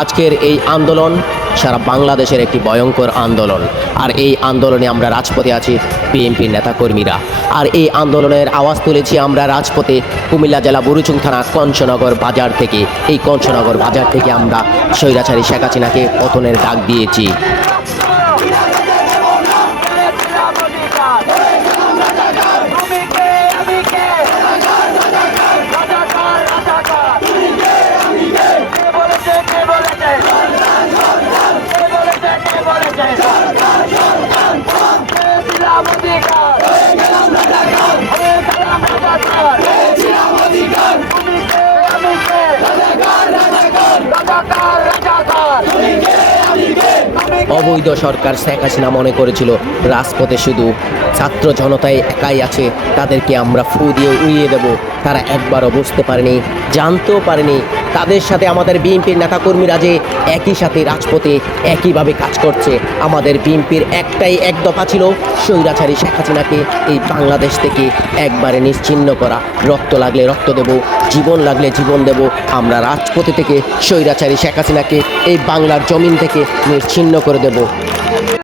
আজকের এই আন্দোলন সারা বাংলাদেশের একটি ভয়ঙ্কর আন্দোলন। আর এই আন্দোলনে আমরা রাজপথে আছি বিএনপির নেতাকর্মীরা। আর এই আন্দোলনের আওয়াজ তুলেছি আমরা রাজপথে কুমিল্লা জেলা বুড়িচুং থানা কঞ্চনগর বাজার থেকে। এই কঞ্চনগর বাজার থেকে আমরা স্বৈরাচারী শেখ হাসিনাকে পতনের ডাক দিয়েছি। অবৈধ সরকার শেখ হাসিনা মনে করেছিল রাজপথে শুধু ছাত্র জনতায় একাই আছে, তাদেরকে আমরা ফু দিয়ে উড়িয়ে দেব। তারা একবারও বুঝতে পারেনি, জানতেও পারেনি তাদের সাথে আমাদের বিএনপির নেতাকর্মীরা যে একই সাথে রাজপথে একইভাবে কাজ করছে। আমাদের বিএনপির একটাই এক দফা ছিল স্বৈরাচারী শেখ হাসিনাকে এই বাংলাদেশ থেকে একবারে নিশ্চিহ্ন করা। রক্ত লাগলে রক্ত দেব, জীবন লাগলে জীবন দেব। আমরা রাজপথে থেকে স্বৈরাচারী শেখ হাসিনাকে এই বাংলার জমিন থেকে নিশ্চিহ্ন করে দেব।